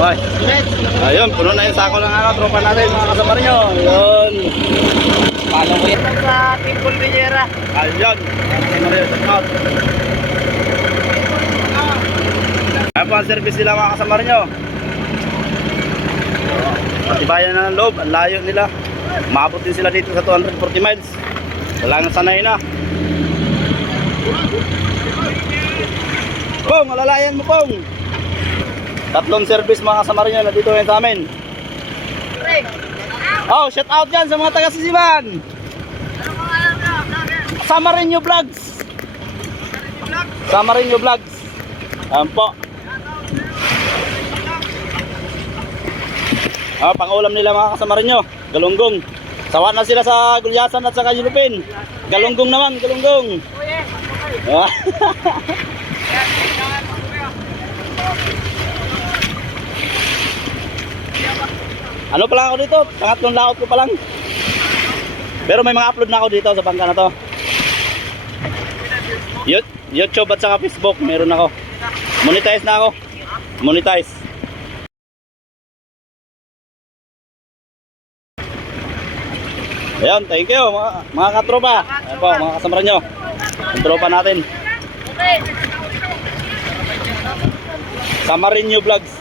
Okay. Ayun, puno na yung sako ng ano, tropa natin, mga kasama nyo. Ayun. Paano ko yan? Sa Team Cordillera. Ayun. Kasama nyo, shout out. Ayan po ang service nila mga kasama nyo. Patibayan na ng loob, ang layo nila. Maabot din sila dito sa 240 miles. Wala nang sanay na. Pong, alalayan mo Pong. Tatlong service mga kasama nyo na dito ngayon sa amin. Oh, shout out dyan sa mga taga Sisiban. Samarinyo Vlogs. Samarinyo Vlogs. Ayan po. Ah, pangulam nila mga kasama nyo. Galunggong. Sawa na sila sa Gulyasan at sa Kajulupin. Galunggong naman, galunggong. Ah. ano pa lang ako dito? Pangatlong laot ko pa lang. Pero may mga upload na ako dito sa bangka na to. YouTube at saka Facebook, meron ako. Monetize na ako. Monetize. Ayan, thank you mga, mga katropa. Ayan po, mga kasama nyo. Ang tropa natin. Samarinyo Vlogs.